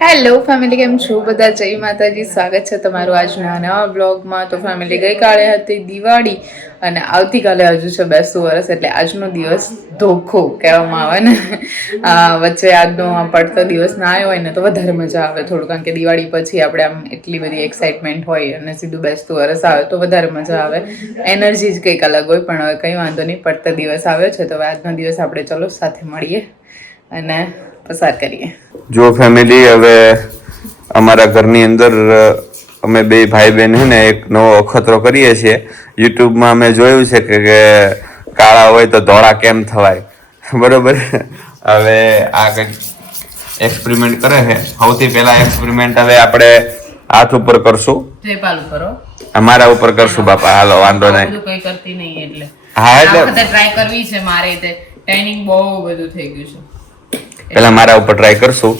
Hello family, કેમ છો બધા? જય માતાજી. સ્વાગત છે તમારું આજના નવા બ્લોગમાં. તો ફેમિલી, ગઈકાલે હતી દિવાળી અને આવતીકાલે હજુ છે બેસતું વરસ, એટલે આજનો દિવસ ધોખો કહેવામાં આવે ને. વચ્ચે આજનો પડતો દિવસ ના આવ્યો હોય ને તો વધારે મજા આવે થોડું, કારણ કે દિવાળી પછી આપણે આમ એટલી બધી એક્સાઇટમેન્ટ હોય અને સીધું બેસતું વરસ આવે તો વધારે મજા આવે, એનર્જી જ કંઈક અલગ હોય. પણ હવે કંઈ વાંધો નહીં, પડતો દિવસ આવ્યો છે તો હવે આજનો દિવસ આપણે ચલો સાથે મળીએ અને પસાર કરીએ. જો ફેમિલી, હવે અમારા ઘરની અંદર અમે બે ભાઈ બહેન છે ને એક નવો અખતરો કરીએ છીએ. યુટ્યુબમાં અમે જોયું છે કે કાળા હોય તો ધોળા કેમ થવાય, બરોબર. હવે આ કંઈક એક્સપેરિમેન્ટ કરે છે. સૌથી પહેલા એક્સપેરિમેન્ટ હવે આપણે હાથ ઉપર કરશું. જયપાલ કરો, અમારા ઉપર કરશું બાપા. હાલો, વાંધો નહીં. કઈ કરતી નહીં એટલે હા, એટલે ટ્રાય કરવી છે મારે. ટેનિંગ બહુ બધું થઈ ગયું છે. પેલા મારા ઉપર ટ્રાય કરશું.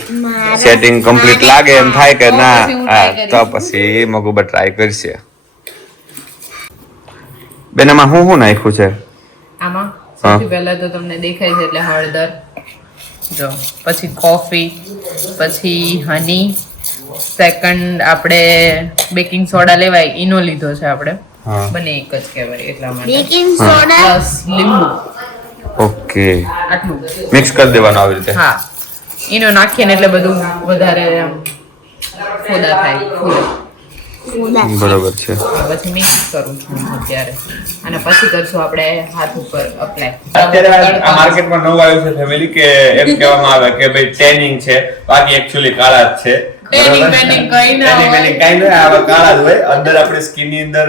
સેટિંગ કમ્પ્લીટ લાગે એમ થાય કે ના, તો પછી મગુબર ટ્રાય કરશે. બેન, આમાં શું નાખ્યું છે? આમાં સૌથી પહેલા તો તમને દેખાય છે એટલે હળદર, જો, પછી કોફી, પછી હની, સેકન્ડ આપણે બેકિંગ સોડા લેવાય, ઈનો લીધો છે આપણે, બંને એક જ કહેવાય એટલા માટે. બેકિંગ સોડા પ્લસ લીંબુ. ઓકે, આટલું મિક્સ કરી દેવાનું આવી રીતે. હા, ઈનો નાખીએ ને એટલે બધું વધારે આમ ફોદા થાય, ફૂલે. બરોબર છે. પછી મિક્સ કરું છું અત્યારે, અને પછી કરશું આપણે હાથ ઉપર અપ્લાય. અત્યારે આ માર્કેટમાં નવું આવ્યું છે ફેમિલી, કે એમ કહેવામાં આવે કે ભાઈ ટેનિંગ છે, બાકી એક્ચ્યુઅલી કાળા જ છે. અંદર આપણી સ્કિન ની અંદર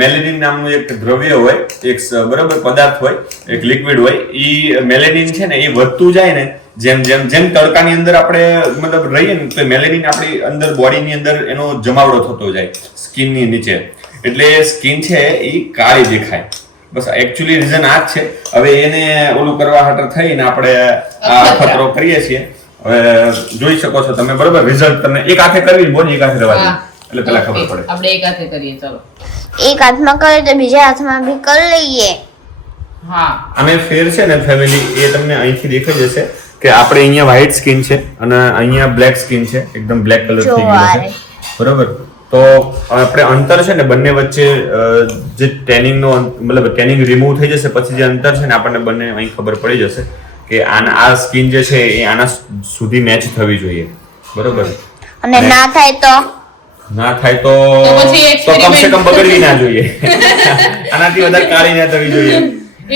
મેલેનિન નામનું એક દ્રવ્ય હોય, એક બરોબર પદાર્થ હોય, એક લિક્વિડ હોય. ઈ મેલેનિન છે ને, એ વધતું જાય ને જેમ જેમ જેમ તડકાની અંદર આપણે મતલબ રહીએ ને, તો મેલેનિન આપણી અંદર બોડીની અંદર એનો જમાવડો થતો જાય સ્કિન ની નીચે, એટલે સ્કિન છે એ કાળી દેખાય. બસ એકચ્યુઅલી રીઝન આ જ છે. હવે એને ઓલું કરવા હાટર થઈને આપણે આ ખતરો કરીએ છીએ. હવે જોઈ શકો છો તમે, બરોબર. રિઝલ્ટ તમને એક હાથે કરવી, બોડી એક હાથે રહેવા એટલે પેલા ખબર પડે. આપણે એક હાથે કરીએ, ચલો. એક હાથમાં કરે તો બીજા હાથમાં બી કરી લઈએ. હા, આમે ફેર છે ને ફેમિલી, એ તમને અહીંથી દેખાઈ જશે કે આપણે અહીંયા વ્હાઈટ સ્કિન છે અને અહીંયા બ્લેક સ્કિન છે, એકદમ બ્લેક કલર થઈ ગયો છે, બરોબર. તો આપણે અંતર છે ને બંને વચ્ચે જે ટેનિંગ નો મતલબ ટેનિંગ રિમૂવ થઈ જશે પછી જે અંતર છે ને આપણને બંને અહીં ખબર પડી જશે કે આ સ્કિન જે છે એ આના સુધી મેચ થવી જોઈએ, બરોબર. અને ના થાય તો કમસે કમ બગડવી ના જોઈએ. આનાથી વધારે કાળી ના થવી જોઈએ.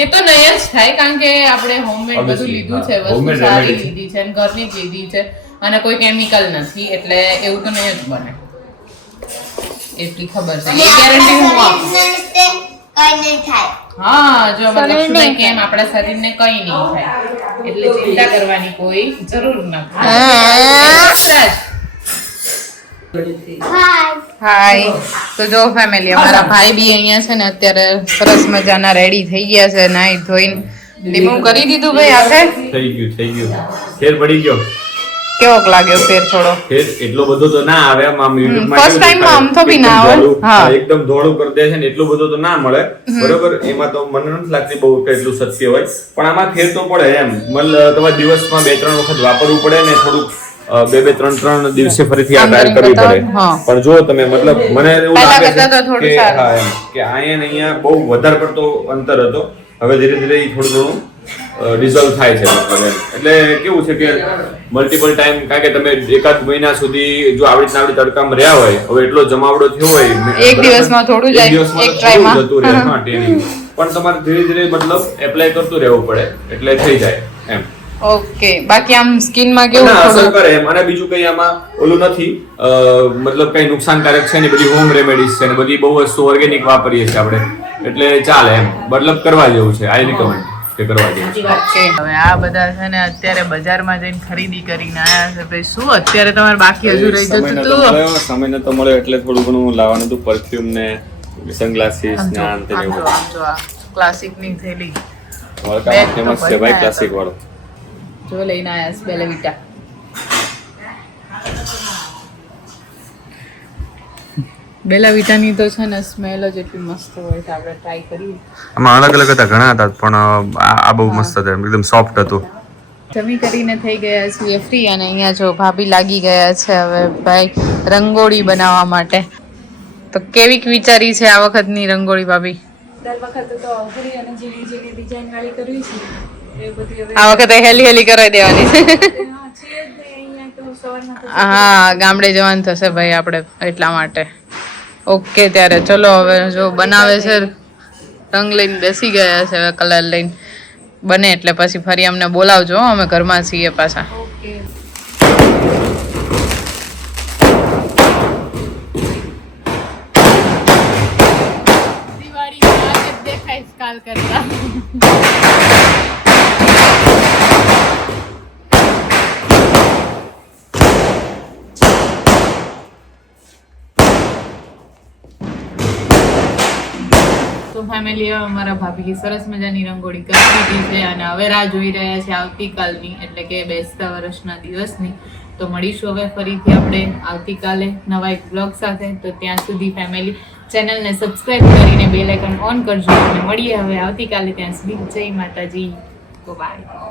એ તો નહીં જ થાય, કારણ કે આપણે હોમમેડ બધું લીધું છે, વસ્તુ સારી લીધી છે, ઘરની જ લીધી છે અને કોઈ કેમિકલ નથી, એટલે એવું તો નહીં જ બને. એટલી ખબર છે, એ ગેરંટી હું આપું. કઈ નહીં થાય. હા, જો લક્ષ્મીભાઈ કેમ આપણા શરીરને કઈ નહીં થાય, એટલે ચિંતા કરવાની કોઈ જરૂર નથી. હાય. તો જો ફેમિલી, અમારા ભાઈ બી અહીંયા છે ને અત્યારે સરસ મજાના રેડી થઈ ગયા છે, નાઈ ધોઈને રિમૂવ કરી દીધું. ભાઈ હાથે થઈ ગયું. ફેર પડી ગયો. કેવોક લાગ્યો ફેર? થોડો ફેર એટલો બધો તો ના આવે. આમ YouTube માં ફર્સ્ટ ટાઈમ માં આમ તો બી ના આવે. હા, એકદમ ધોળું કરી દે છે ને, એટલું બધું તો ના મળે, બરોબર. એમાં તો મને નથી લાગતી બહુ એટલું સત્ય હોય, પણ આમાં ફેર તો પડે એમ. મતલબ તમારે દિવસમાં 2-3 વખત વાપરવું પડે ને, થોડુંક 2-3 દિવસે ફરીથી આ ટ્રાય કરવી પડે. પણ જો તમે મતલબ મને એવું લાગે છે કે હા એમ કે અહીંયા બહુ વધારે પડતો અંતર હતો, હવે ધીરે ધીરે થોડું ઘણું રિઝોલ્વ થાય છે. એટલે કેવું છે કે મલ્ટિપલ ટાઈમ, કારણ કે તમે 1-8 મહિના સુધી જો આવી રીતના તડકામાં રહ્યા હોય, હવે એટલો જમાવડો થયો હોય, એક દિવસમાં થોડું જાય, એક ટ્રાયમાં જતું રહે. હા, ટ્રેનિંગ પણ તમારે ધીરે ધીરે મતલબ એપ્લાય કરતું રહેવું પડે, એટલે થઈ જાય એમ. ઓકે, બાકી આમ સ્કિન માં કેવું અસર કરે એમ. અને બીજું કઈ આમાં ઓલું નથી, મતલબ કઈ નુકસાનકારક છે ને. બધી હોમ રેમેડીઝ છે ને, બધી બહુ વસ્તુ ઓર્ગેનિક વાપરીએ છીએ આપણે, એટલે ચાલે એમ. મતલબ કરવા જેવું છે. આઈ રિકમેન્ડ કે કરવા જેવું છે. ઓકે, હવે આ બધા છે ને અત્યારે બજારમાં જઈને ખરીદી કરીને આયા છે. ભાઈ શું અત્યારે તમારે બાકી હજુ રહી જતું હતું? સમય નતો મળ્યો એટલે થોડું ઘણું લાવવાનું હતું, પરફ્યુમ ને સનગ્લાસીસ ને આ તે એવું. આમ જો આ ક્લાસિક ની થેલી વળકામાં ફેમસ છે ભાઈ, ક્લાસિક વાળો. જો લઈને આયા છે બેલા વિટા. બેલા વિટાની તો છે ને સ્મેલ જ એટલી મસ્ત હોય છે, આપણે ટ્રાય કરીએ. આમાં અલગ અલગ હતા, ઘણા હતા, પણ આ બહુ મસ્ત હતું, એકદમ સોફ્ટ હતું. જમી કરીને થઈ ગયા છીએ ફ્રી અને અહીંયા જો ભાભી લાગી ગયા છે હવે ભાઈ રંગોળી બનાવવા માટે. તો કેવીક વિચારી છે આ વખતની રંગોળી ભાભી? દર વખતે તો અઘરી અને ઝીણી ઝીણી ડિઝાઇન વાળી કરવી છે એ બધી હવે આ વખતે હેલી હેલી કરાવી દેવાની છે. હા, છે જ ને અહીંયા તો સવારના તો હા, ગામડે જવાનું થશે ભાઈ આપણે એટલા માટે. ઓકે ત્યારે ચલો હવે જો બનાવે છે રંગ લઈને બેસી ગયા છે હવે કલર લઈને. બને એટલે પછી ફરી અમને બોલાવજો હો, અમે ઘરમાં છીએ પાછા. ઓકે દિવાળી આજે દેખાય કાલ કરતા. તો ફેમિલી હવે અમારા ભાભી સરસ મજાની રંગોળી કરી દીધી છે અને હવે રાહ જોઈ રહ્યા છે આવતીકાલની એટલે કે બેસતા વર્ષના દિવસની. તો મળીશું હવે ફરીથી આપણે આવતીકાલે નવા એક બ્લોગ સાથે. તો ત્યાં સુધી ફેમિલી ચેનલને સબસ્ક્રાઇબ કરીને બેલ આઇકન ઓન કરજો અને મળીએ હવે આવતીકાલે. ત્યાં સુધી જય માતાજી, બાય.